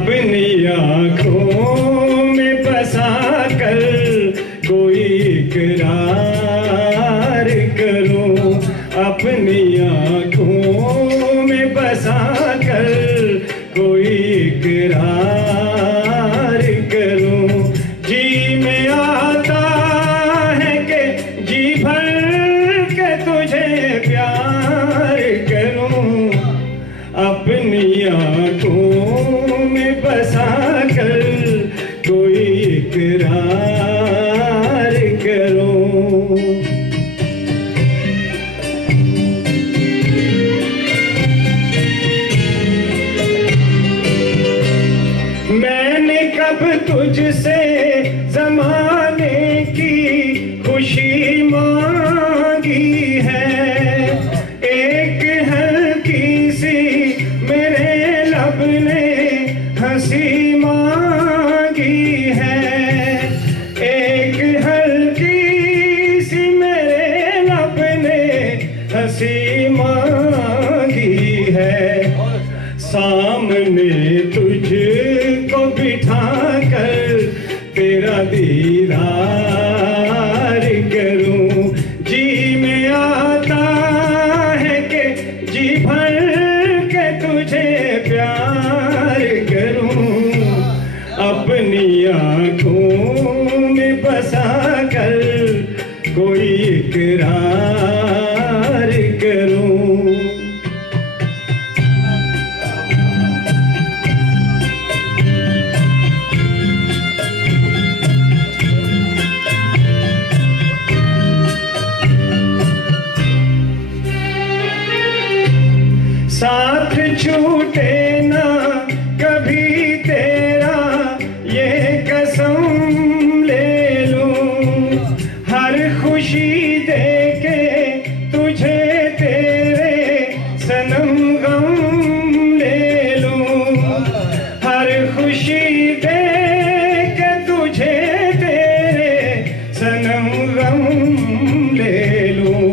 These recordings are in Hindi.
अपनी आँखों में बसा कर कोई इकरार करूं, अपनी आँखों में बसा कर कोई इकरार करूं। जी में आता है कि जी भर के तुझे प्यार करूं, अपनी आँखों में बसा कर कोई इकरार करूं। मैंने कब तुझसे ज़माने की खुशी मांगी है, एक हल्की सी मेरे लब ने हंसी मांगी है, एक हल्की सी मेरे लब ने हंसी मांगी है। सामने तुझको बिठा कर तेरा दीदार करूं, जी में आता है कि जी भर के तुझे प्यार करूं, अपनी आँखों में बसा कर कोई इकरार करूं। साथ छूटे ना कभी तेरा ये कसम ले लूं, हर खुशी दे के तुझे तेरे सनम गम ले लूं, हर खुशी दे के तुझे तेरे सनम गम ले लूं।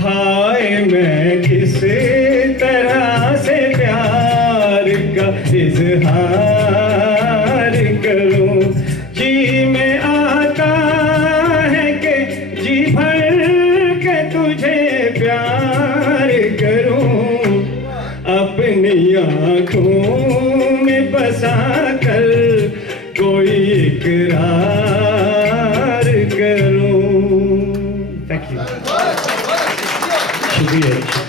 हाय मैं किस तरह से प्यार का इजहार करूं, जी में आता है कि जी भर के तुझे प्यार करूं, अपनी आँखों में बसा कर कोई इकरार करूं। थैंक यू, शुक्रिया।